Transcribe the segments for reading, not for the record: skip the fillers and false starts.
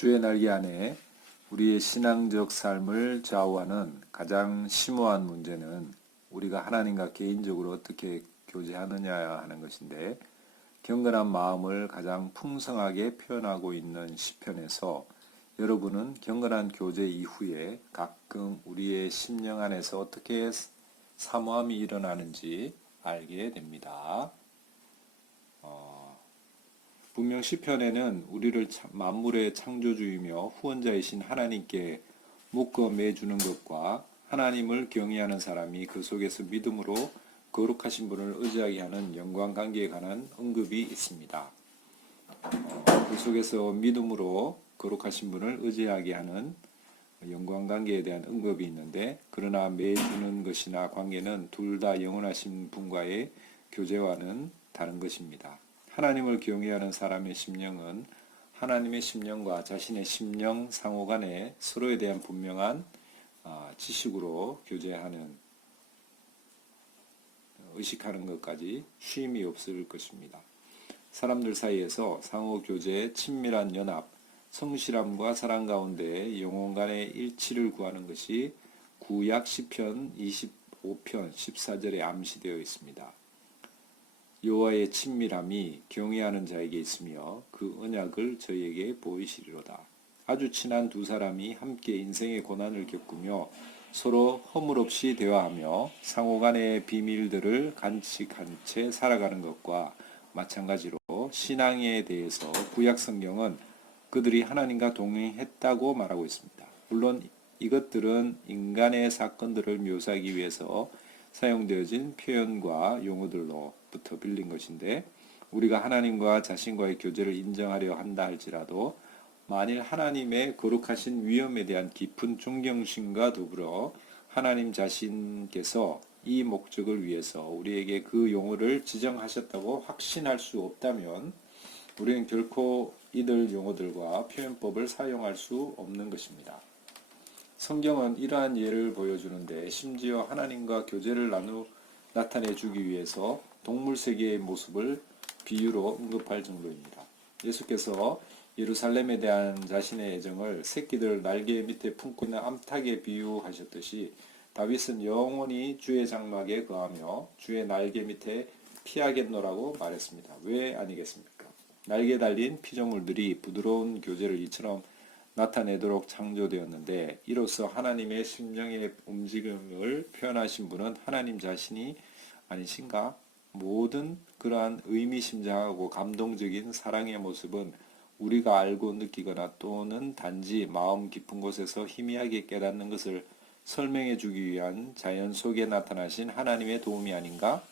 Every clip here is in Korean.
주의 날개 안에 우리의 신앙적 삶을 좌우하는 가장 심오한 문제는 우리가 하나님과 개인적으로 어떻게 교제하느냐 하는 것인데, 경건한 마음을 가장 풍성하게 표현하고 있는 시편에서 여러분은 경건한 교제 이후에 가끔 우리의 심령 안에서 어떻게 사모함이 일어나는지 알게 됩니다. 분명 시편에는 우리를 만물의 창조주이며 후원자이신 하나님께 묶어 매주는 것과 하나님을 경외하는 사람이 그 속에서 믿음으로 거룩하신 분을 의지하게 하는 영광관계에 관한 언급이 있습니다. 그 속에서 믿음으로 거룩하신 분을 의지하게 하는 영광관계에 대한 언급이 있는데, 그러나 매주는 것이나 관계는 둘 다 영원하신 분과의 교제와는 다른 것입니다. 하나님을 경외하는 사람의 심령은 하나님의 심령과 자신의 심령 상호 간에 서로에 대한 분명한 지식으로 교제하는, 의식하는 것까지 쉼이 없을 것입니다. 사람들 사이에서 상호 교제의 친밀한 연합, 성실함과 사랑 가운데 영혼 간의 일치를 구하는 것이 구약 시편 25편 14절에 암시되어 있습니다. 여호와의 친밀함이 경외하는 자에게 있으며 그 언약을 저희에게 보이시리로다. 아주 친한 두 사람이 함께 인생의 고난을 겪으며 서로 허물없이 대화하며 상호 간의 비밀들을 간직한 채 살아가는 것과 마찬가지로 신앙에 대해서 구약 성경은 그들이 하나님과 동행했다고 말하고 있습니다. 물론 이것들은 인간의 사건들을 묘사하기 위해서 사용되어진 표현과 용어들로부터 빌린 것인데, 우리가 하나님과 자신과의 교제를 인정하려 한다 할지라도 만일 하나님의 거룩하신 위엄에 대한 깊은 존경심과 더불어 하나님 자신께서 이 목적을 위해서 우리에게 그 용어를 지정하셨다고 확신할 수 없다면 우리는 결코 이들 용어들과 표현법을 사용할 수 없는 것입니다. 성경은 이러한 예를 보여주는데, 심지어 하나님과 교제를 나타내주기 위해서 동물 세계의 모습을 비유로 언급할 정도입니다. 예수께서 예루살렘에 대한 자신의 애정을 새끼들 날개 밑에 품고 있는 암탉에 비유하셨듯이 다윗은 영원히 주의 장막에 거하며 주의 날개 밑에 피하겠노라고 말했습니다. 왜 아니겠습니까? 날개 달린 피조물들이 부드러운 교제를 이처럼 나타내도록 창조되었는데, 이로써 하나님의 심령의 움직임을 표현하신 분은 하나님 자신이 아니신가? 모든 그러한 의미심장하고 감동적인 사랑의 모습은 우리가 알고 느끼거나 또는 단지 마음 깊은 곳에서 희미하게 깨닫는 것을 설명해 주기 위한 자연 속에 나타나신 하나님의 도움이 아닌가?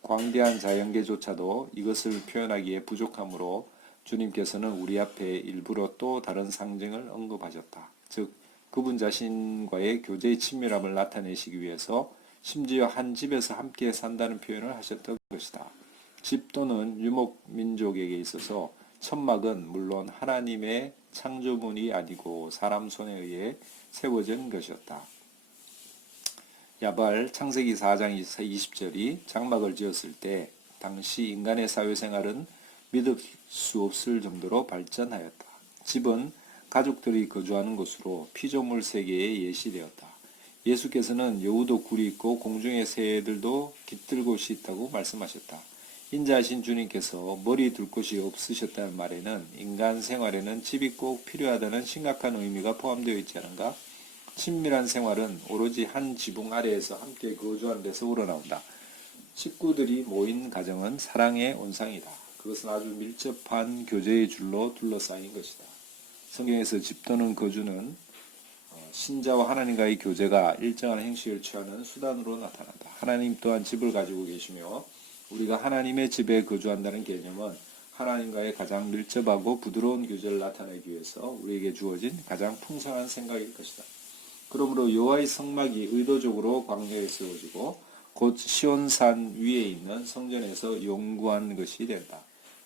광대한 자연계조차도 이것을 표현하기에 부족하므로 주님께서는 우리 앞에 일부러 또 다른 상징을 언급하셨다. 즉, 그분 자신과의 교제의 친밀함을 나타내시기 위해서 심지어 한 집에서 함께 산다는 표현을 하셨던 것이다. 집 또는 유목민족에게 있어서 천막은 물론 하나님의 창조물이 아니고 사람 손에 의해 세워진 것이었다. 야발 창세기 4장 20절이 장막을 지었을 때 당시 인간의 사회생활은 믿을 수 없을 정도로 발전하였다. 집은 가족들이 거주하는 곳으로 피조물 세계에 예시되었다. 예수께서는 여우도 굴이 있고 공중의 새들도 깃들 곳이 있다고 말씀하셨다. 인자하신 주님께서 머리 둘 곳이 없으셨다는 말에는 인간 생활에는 집이 꼭 필요하다는 심각한 의미가 포함되어 있지 않은가? 친밀한 생활은 오로지 한 지붕 아래에서 함께 거주하는 데서 우러나온다. 식구들이 모인 가정은 사랑의 온상이다. 그것은 아주 밀접한 교제의 줄로 둘러싸인 것이다. 성경에서 집 또는 거주는 신자와 하나님과의 교제가 일정한 행식을 취하는 수단으로 나타난다. 하나님 또한 집을 가지고 계시며 우리가 하나님의 집에 거주한다는 개념은 하나님과의 가장 밀접하고 부드러운 교제를 나타내기 위해서 우리에게 주어진 가장 풍성한 생각일 것이다. 그러므로 여호와의 성막이 의도적으로 광야에 세워지고 곧 시온산 위에 있는 성전에서 연구한 것이 된다.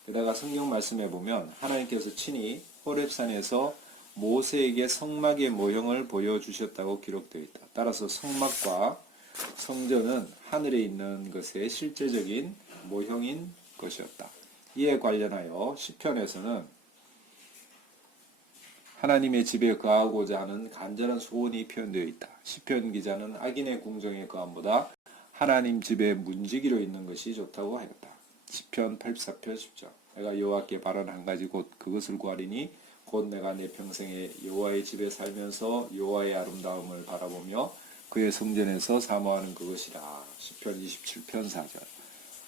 게다가 성경 말씀에 보면 하나님께서 친히 호렙산에서 모세에게 성막의 모형을 보여주셨다고 기록되어 있다. 따라서 성막과 성전은 하늘에 있는 것의 실제적인 모형인 것이었다. 이에 관련하여 시편에서는 하나님의 집에 거하고자 하는 간절한 소원이 표현되어 있다. 시편 기자는 악인의 궁정에 거함보다 하나님 집에 문지기로 있는 것이 좋다고 하였다. 시편 84편 10절. 내가 여호와께 바라는 한 가지 곧 그것을 구하리니 곧 내가 내 평생에 여호와의 집에 살면서 여호와의 아름다움을 바라보며 그의 성전에서 사모하는 그것이라. 시편 27편 4절.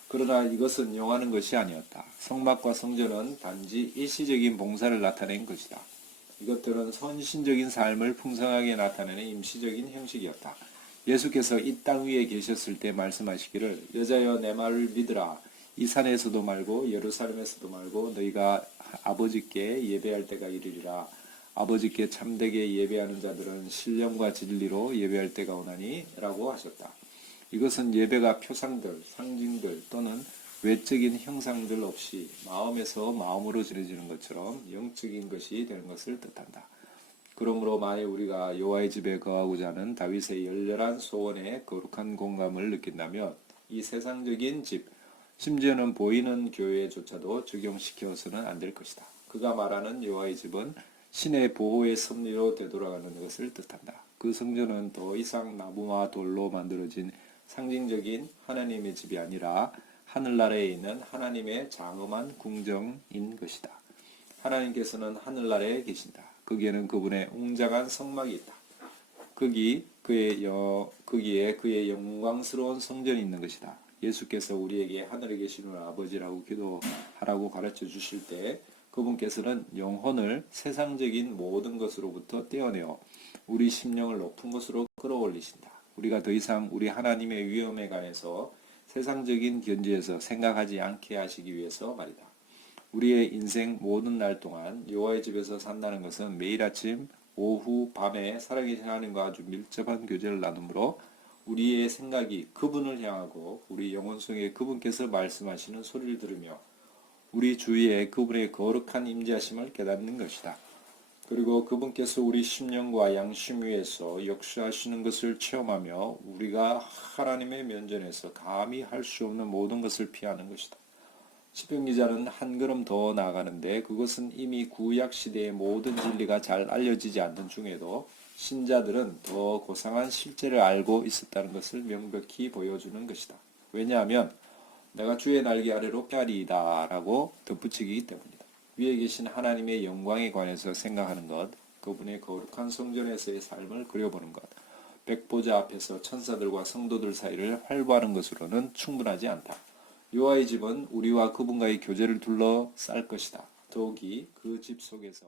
그러나 이것은 영원한 것이 아니었다. 성막과 성전은 단지 일시적인 봉사를 나타낸 것이다. 이것들은 선신적인 삶을 풍성하게 나타내는 임시적인 형식이었다. 예수께서 이 땅 위에 계셨을 때 말씀하시기를 여자여 내 말을 믿으라. 이 산에서도 말고 예루살렘에서도 말고 너희가 아버지께 예배할 때가 이르리라. 아버지께 참되게 예배하는 자들은 신령과 진리로 예배할 때가 오나니 라고 하셨다. 이것은 예배가 표상들, 상징들 또는 외적인 형상들 없이 마음에서 마음으로 지어지는 것처럼 영적인 것이 되는 것을 뜻한다. 그러므로 만일 우리가 여호와의 집에 거하고자 하는 다윗의 열렬한 소원에 거룩한 공감을 느낀다면 이 세상적인 집, 심지어는 보이는 교회조차도 적용시켜서는 안 될 것이다. 그가 말하는 여호와의 집은 신의 보호의 섭리로 되돌아가는 것을 뜻한다. 그 성전은 더 이상 나무와 돌로 만들어진 상징적인 하나님의 집이 아니라 하늘나라에 있는 하나님의 장엄한 궁정인 것이다. 하나님께서는 하늘나라에 계신다. 거기에는 그분의 웅장한 성막이 있다. 거기에 그의 영광스러운 성전이 있는 것이다. 예수께서 우리에게 하늘에 계시는 아버지라고 기도하라고 가르쳐 주실 때 그분께서는 영혼을 세상적인 모든 것으로부터 떼어내어 우리 심령을 높은 곳으로 끌어올리신다. 우리가 더 이상 우리 하나님의 위엄에 관해서 세상적인 견지에서 생각하지 않게 하시기 위해서 말이다. 우리의 인생 모든 날 동안 여호와의 집에서 산다는 것은 매일 아침, 오후, 밤에 살아계신 하나님과 아주 밀접한 교제를 나누므로 우리의 생각이 그분을 향하고 우리 영혼 속에 그분께서 말씀하시는 소리를 들으며 우리 주위에 그분의 거룩한 임재하심을 깨닫는 것이다. 그리고 그분께서 우리 심령과 양심 위에서 역사하시는 것을 체험하며 우리가 하나님의 면전에서 감히 할 수 없는 모든 것을 피하는 것이다. 시편 기자는 한 걸음 더 나아가는데 그것은 이미 구약 시대의 모든 진리가 잘 알려지지 않는 중에도 신자들은 더 고상한 실제를 알고 있었다는 것을 명백히 보여주는 것이다. 왜냐하면 내가 주의 날개 아래로 펴리이다 라고 덧붙이기 때문이다. 위에 계신 하나님의 영광에 관해서 생각하는 것, 그분의 거룩한 성전에서의 삶을 그려보는 것, 백보자 앞에서 천사들과 성도들 사이를 활보하는 것으로는 충분하지 않다. 여호와의 집은 우리와 그분과의 교제를 둘러쌀 것이다. 더욱이 그 집 속에서